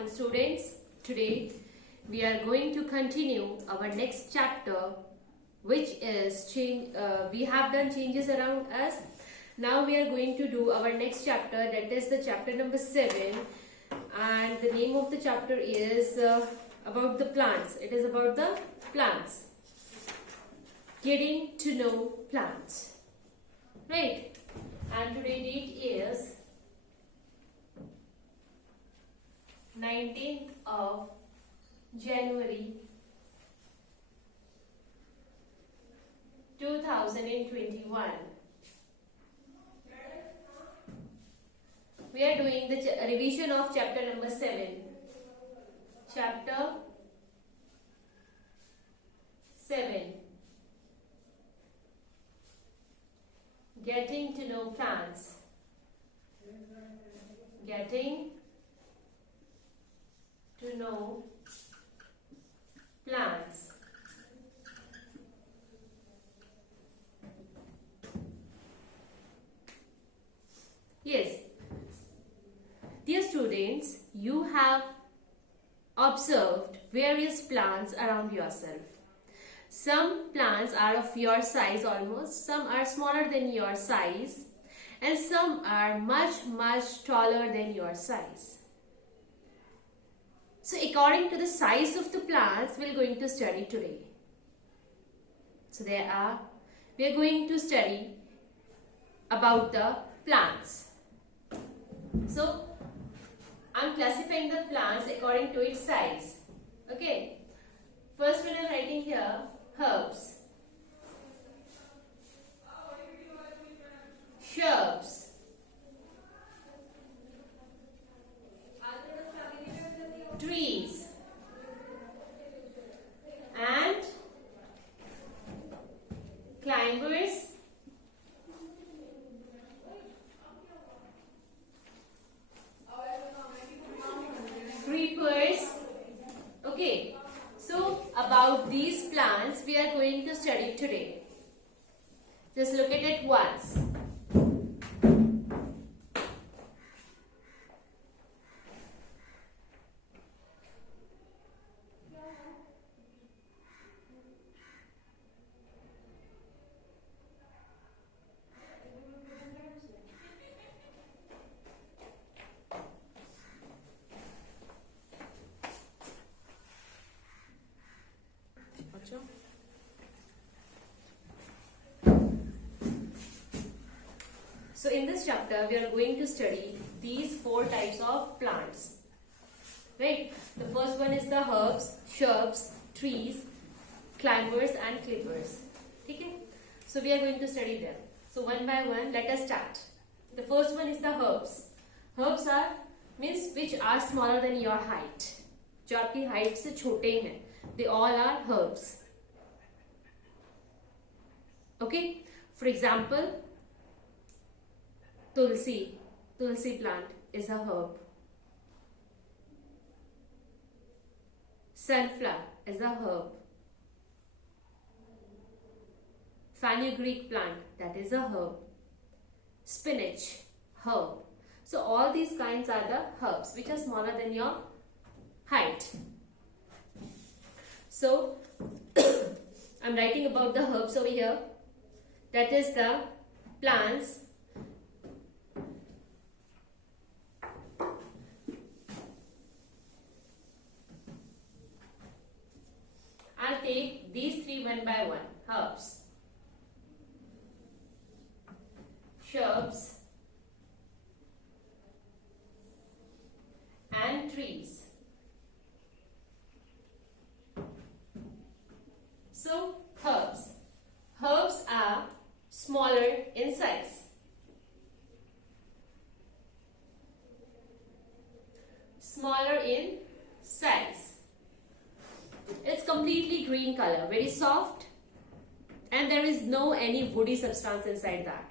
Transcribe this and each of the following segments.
morning students. Today we are going to continue our next chapter, which is change. We have done changes around us. Now we are going to do our next chapter, that is the chapter number 7, and the name of the chapter is about the plants. It is about the plants. Getting to know plants. Right? And today date is 19th of January 2021. We are doing the revision of chapter number 7. Chapter 7. Getting to know plants. Getting to know plants. Yes. Dear students, you have observed various plants around yourself. Some plants are of your size almost, some are smaller than your size, and some are much taller than your size. So according to the size of the plants, we are going to study today. So we are going to study about the plants. So I am classifying the plants according to its size. Okay. First one I am writing here, herbs, shrubs, trees, and climbers, creepers. Okay. So about these plants we are going to study today. Just look at it once. So in this chapter we are going to study these 4 types of plants. Right? The first one is the herbs, shrubs, trees, climbers and clippers. Okay? So we are going to study them. So one by one, let us start. The first one is the herbs. Herbs are means which are smaller than your height. जो आपकी height से छोटे हैं. They all are herbs. Okay? For example, Tulsi plant is a herb. Sunflower is a herb. Fenugreek plant, that is a herb. Spinach, herb. So all these kinds are the herbs which are smaller than your height. So I'm writing about the herbs over here. That is the plants I'll take these 3 one by one. Herbs, shrubs, and trees. So herbs. Herbs are smaller in size. Smaller in size. It's completely green color, very soft, and there is no any woody substance inside that.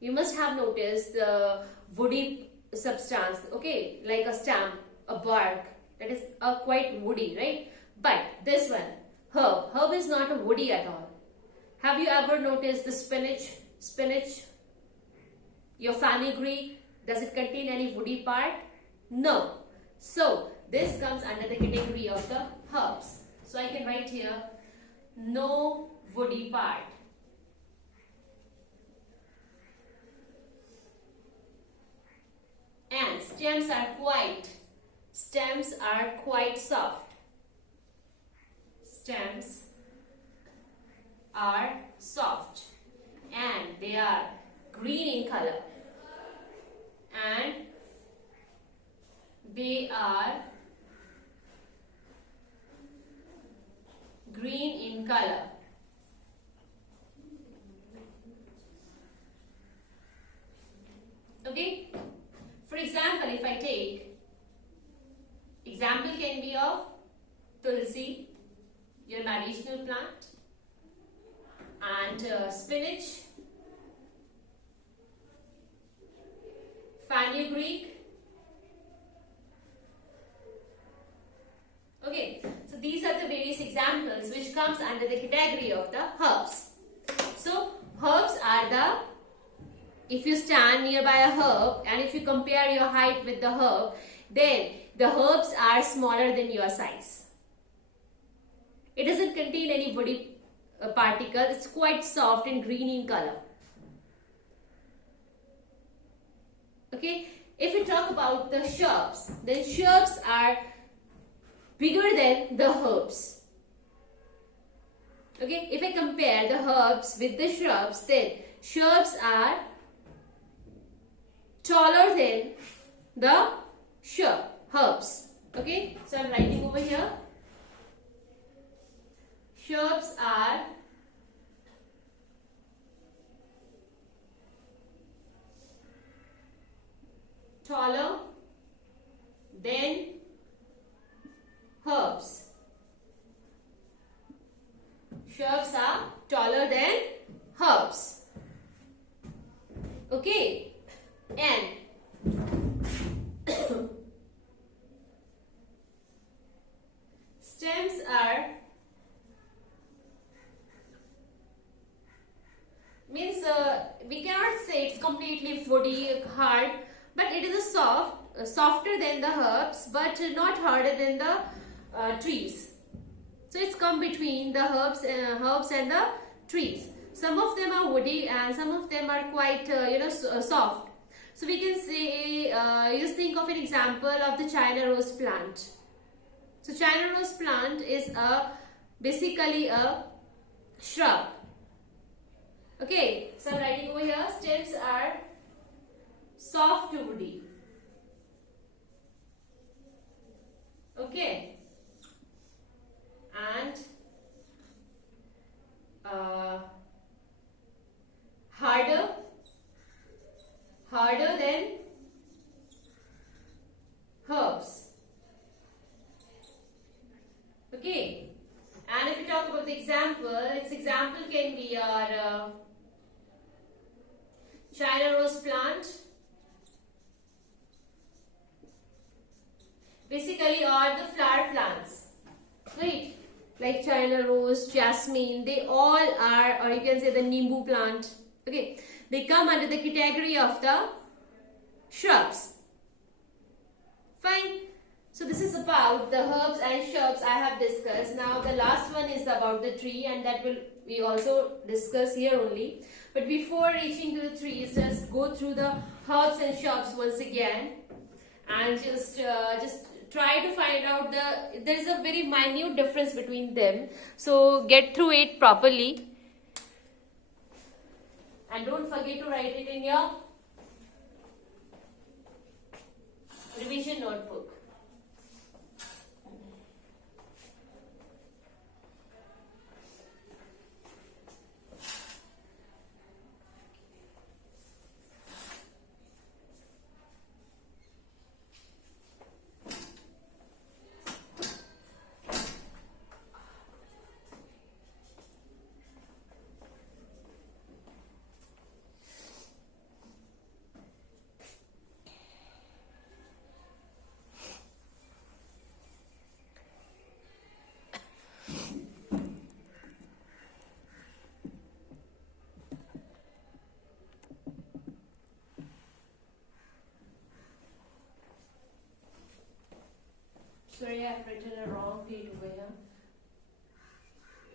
You must have noticed the woody substance, okay, like a stem, a bark, that is quite woody, right? But this one, herb is not a woody at all. Have you ever noticed the spinach, your fenugreek, does it contain any woody part? No. So this comes under the category of the herbs. So I can write here no woody part. And stems are quite soft. Stems are soft and they are green in color. And they are green in color. Okay? For example, if I take, example can be of tulsi, your medicinal plant, and spinach, fenugreek. Okay, so these are the various examples which comes under the category of the herbs. So herbs are the, if you stand nearby a herb and if you compare your height with the herb, then the herbs are smaller than your size. It doesn't contain any woody particles. It's quite soft and green in color. Okay, if we talk about the shrubs, then shrubs are bigger than the herbs. Okay, if I compare the herbs with the shrubs, then shrubs are taller than the herbs. Okay, so I'm writing over here. Shrubs are taller than herbs. Shrubs are taller than herbs. Okay, and stems are, means we cannot say it's completely woody hard, but it is a softer than the herbs, but not harder than the trees. So it's come between the herbs and the trees. Some of them are woody and some of them are quite soft. So we can say, just think of an example of the China rose plant. So China rose plant is basically a shrub. Okay, so I'm writing over here, stems are soft to woody. Okay, and harder than herbs. Okay, and if we talk about the example, its example can be your China rose plant, basically are the flower plants, right? Like China rose, jasmine, they all are, or you can say the Nimbu plant. Okay, they come under the category of the shrubs. Fine. So this is about the herbs and shrubs I have discussed. Now the last one is about the tree, and that will we also discuss here only. But before reaching to the trees, just go through the herbs and shrubs once again, and just try to find out there is a very minute difference between them. So get through it properly, and don't forget to write it in your revision notebook. Date हो गया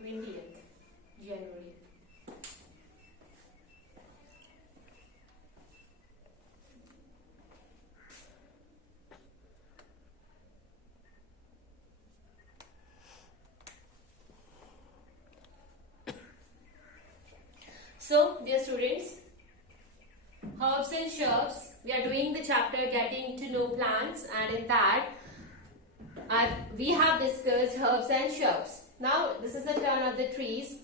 20th January. So, dear students, herbs and shrubs, we are doing the chapter getting to know plants, and in that we have discussed herbs and shrubs. Now, this is the turn of the trees.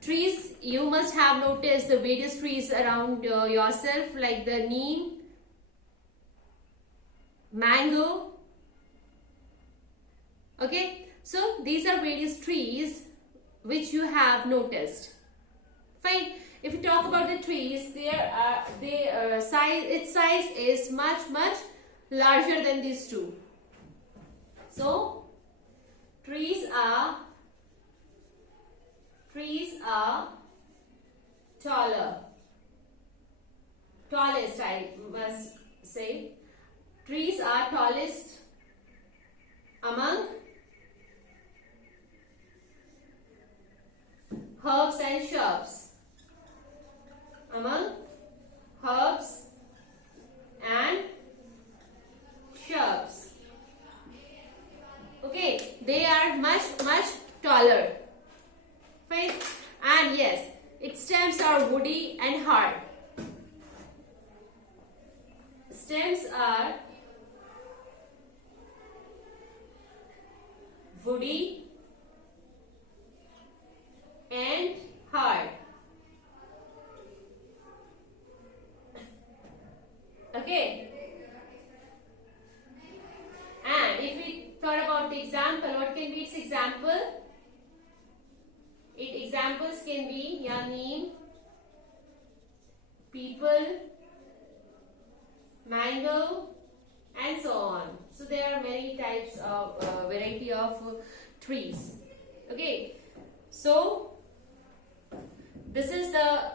Trees, you must have noticed the various trees around yourself, like the neem, mango. Okay, so these are various trees which you have noticed. Fine. If you talk about the trees, its size is much larger than these two. So trees are tallest, I must say. Trees are tallest among herbs and shrubs. Among herbs and shrubs. Okay, they are much taller. Fine. And yes, its stems are woody and hard. Stems are woody and hard. Okay. And if we thought about the example, what can be its example? Examples can be neem, people, mango, and so on. So there are many types of variety of trees. Okay. So this is the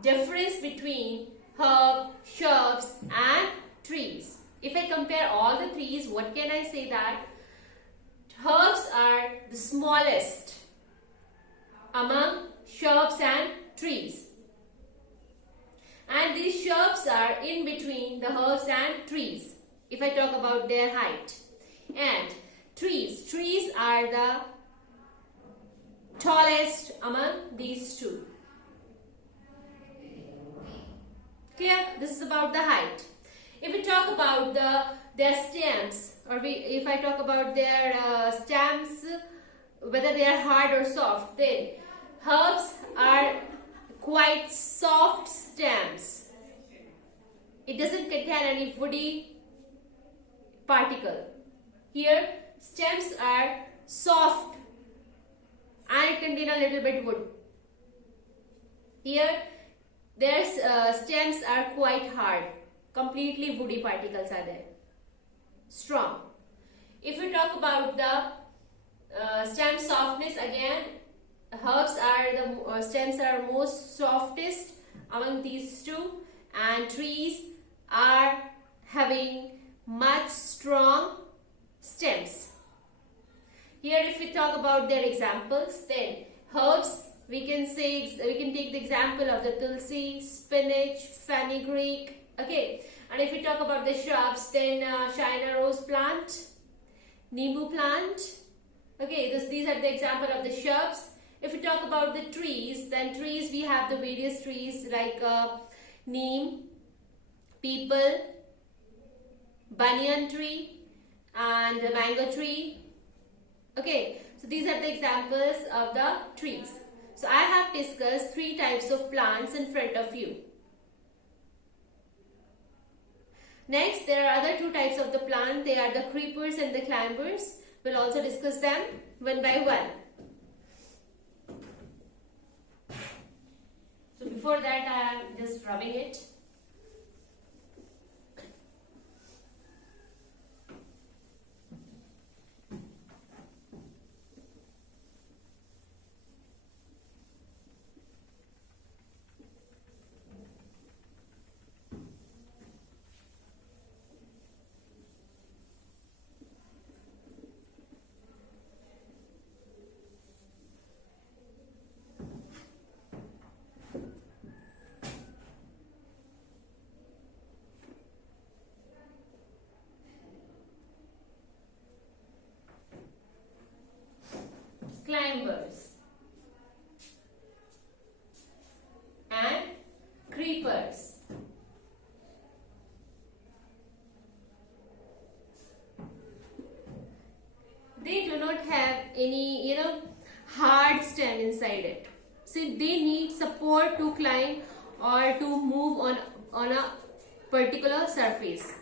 difference between herb, shrubs and trees. If I compare all the trees, what can I say? That herbs are the smallest among shrubs and trees, and these shrubs are in between the herbs and trees if I talk about their height. And trees are the tallest among these two. Clear? This is about the height. If we talk about their stems, or if I talk about their stems, whether they are hard or soft, then herbs are quite soft stems. It doesn't contain any woody particle. Here, stems are soft and it contains a little bit wood. Here, their stems are quite hard, completely woody particles are there, strong. If we talk about the stem softness, again, herbs are the stems are most softest among these two, and trees are having much strong stems. Here, if we talk about their examples, then herbs, we can take the example of the tulsi, spinach, fenugreek. Okay, and if we talk about the shrubs, then China rose plant, Nimbu plant. Okay, these are the example of the shrubs. If we talk about the trees, then trees, we have the various trees like neem, peepal, banyan tree, and the mango tree. Okay, so these are the examples of the trees. So I have discussed 3 types of plants in front of you. Next, there are other 2 types of the plant. They are the creepers and the climbers. We'll also discuss them one by one. So before that, I am just rubbing it. So they need support to climb or to move on a particular surface.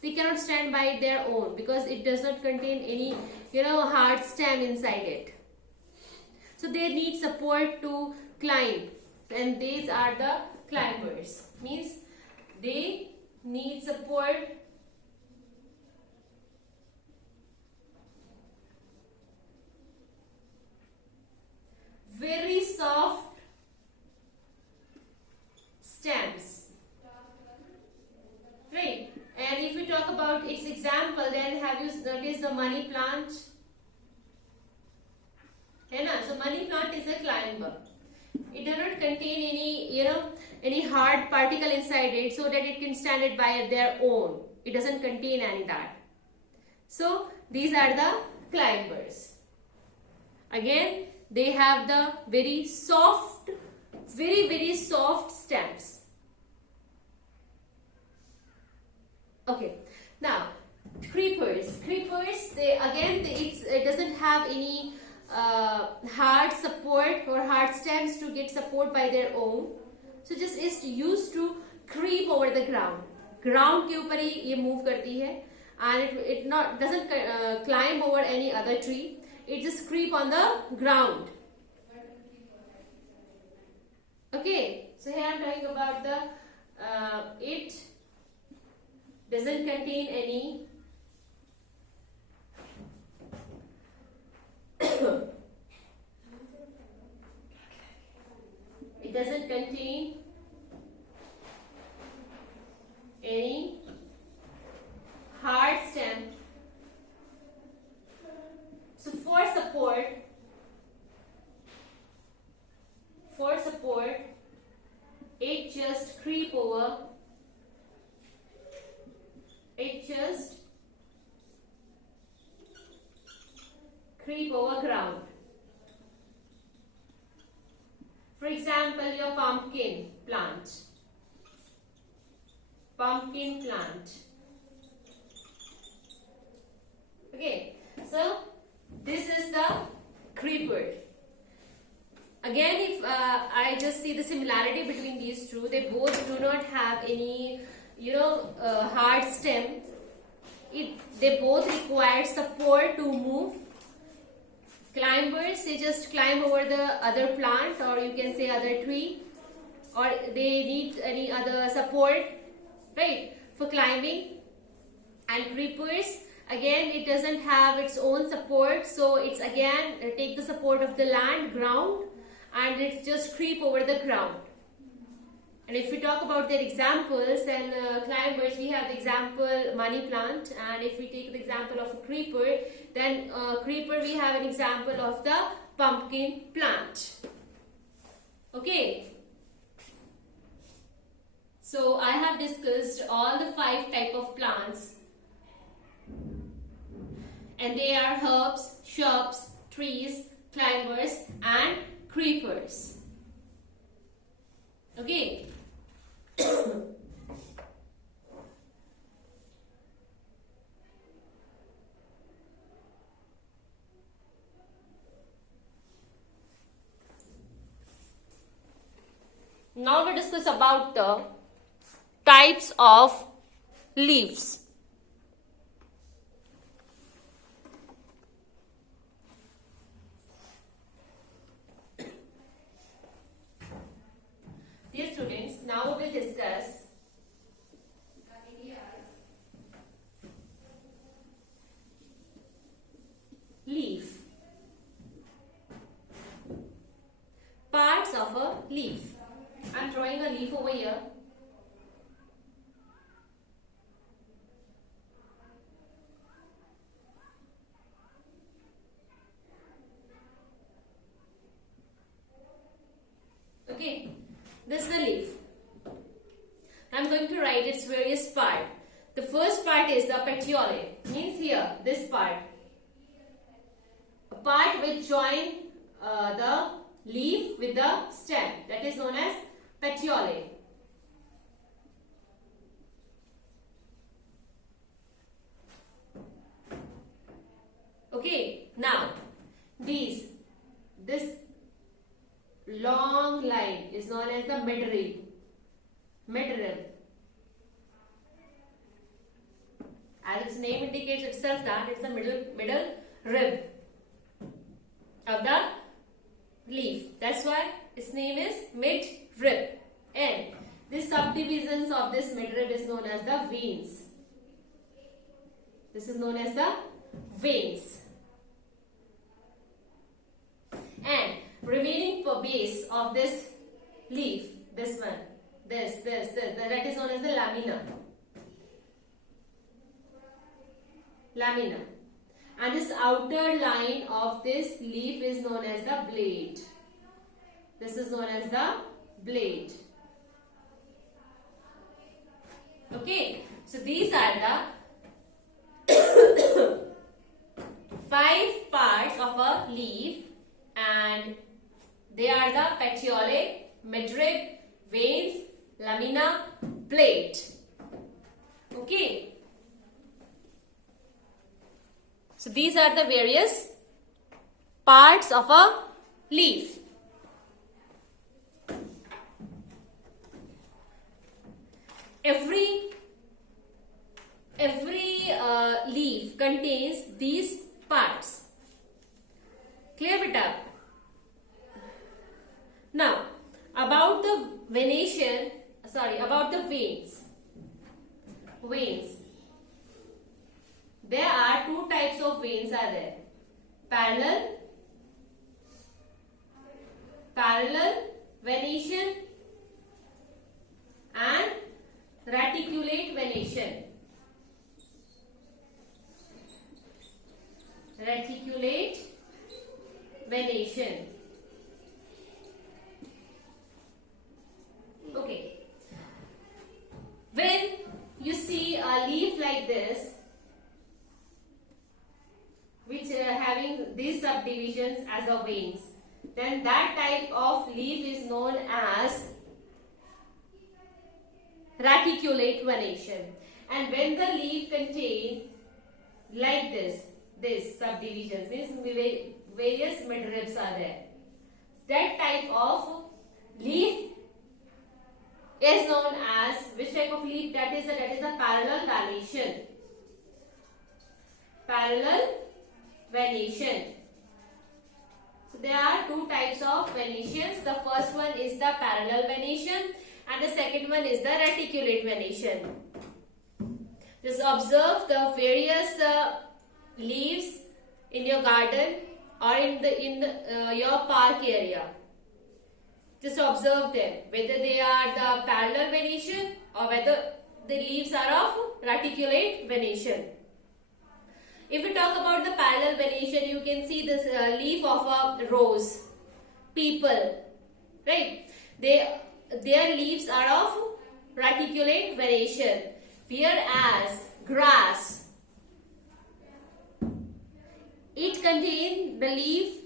They cannot stand by their own because it does not contain any hard stem inside it. So they need support to climb, and these are the climbers. Means they need support very soft stems, right? And if we talk about its example, then have you noticed the money plant? So money plant is a climber. It does not contain any hard particle inside it, so that it can stand it by their own. It doesn't contain any that. So these are the climbers. Again, they have the very soft, very soft stems. Okay, now creepers. It doesn't have any hard support or hard stems to get support by their own. So just is used to creep over the ground. Ground के ऊपर ही ये move करती है, and it not doesn't climb over any other tree. It just creep on the ground. Okay, so here I'm talking about the it doesn't contain any it doesn't contain any hard stem. So for support, it just creep over. It just creep over ground. For example, your pumpkin plant. Okay, so this is the creeper. Again, if I just see the similarity between these two, they both do not have any hard stem. They both require support to move. Climbers, they just climb over the other plant, or you can say other tree, or they need any other support, right, for climbing. And creepers, again, it doesn't have its own support, so it's again take the support of the ground, and it just creep over the ground. And if we talk about their examples, then climbers, we have the example money plant, and if we take the example of a creeper, then creeper we have an example of the pumpkin plant. Okay. So I have discussed all the 5 type of plants, and they are herbs, shrubs, trees, climbers, and creepers. Okay. Now we discuss about the types of leaves. Dear students, now we will discuss leaf. Parts of a leaf. I am drawing a leaf over here. Okay, this is the leaf. I am going to write its various parts. The first part is the petiole, means here, this part. A part which join the leaf with the stem, that is known as petiole. Okay, now this long is known as the midrib. Midrib. As its name indicates itself that it's the middle rib of the leaf. That's why its name is midrib. And this subdivisions of this midrib is known as the veins. This is known as the veins. And remaining base of this leaf, this one, this, that is known as the lamina. Lamina. And this outer line of this leaf is known as the blade. This is known as the blade. Okay, so these are the 5 parts of a leaf, and they are the petiole, midrib, veins, lamina, blade. Okay. So these are the various parts of a leaf. Every leaf contains these parts. Clear, beta? Now, about the venation, about the veins. Veins. There are 2 types of veins are there. Parallel venation and reticulate venation. Reticulate venation. Okay. When you see a leaf like this, which having these subdivisions as a veins, then that type of leaf is known as reticulate venation. And when the leaf contain like this subdivisions, means various midribs are there, that type of leaf is known as, which type of leaf? That is a parallel venation. Parallel venation. So there are 2 types of venations. The first one is the parallel venation and the second one is the reticulate venation. Just observe the various leaves in your garden or in your park area. Just observe them, whether they are the parallel venation or whether the leaves are of reticulate venation. If we talk about the parallel venation, you can see this leaf of a rose, people, right? Their leaves are of reticulate venation, whereas grass, it contains the leaf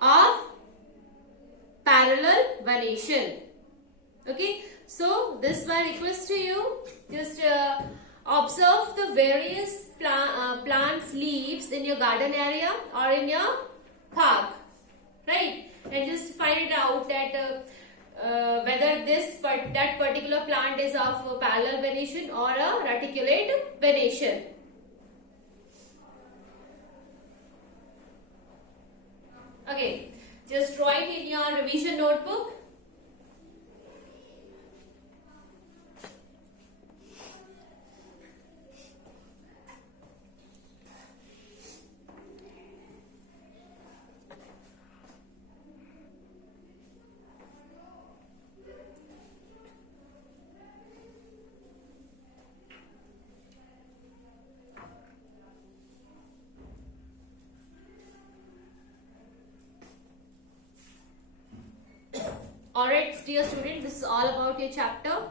of parallel venation. Okay, so this one request to you, just observe the various plants leaves in your garden area or in your park, right? And just find it out that whether that particular plant is of parallel venation or a reticulate venation. Okay, just draw it in your revision notebook. Alright, dear student, this is all about your chapter.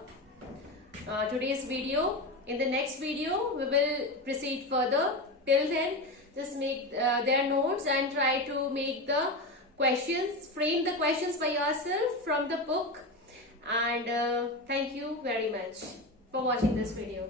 Today's video. In the next video, we will proceed further. Till then, just make their notes and try to make the questions, frame the questions by yourself from the book. And thank you very much for watching this video.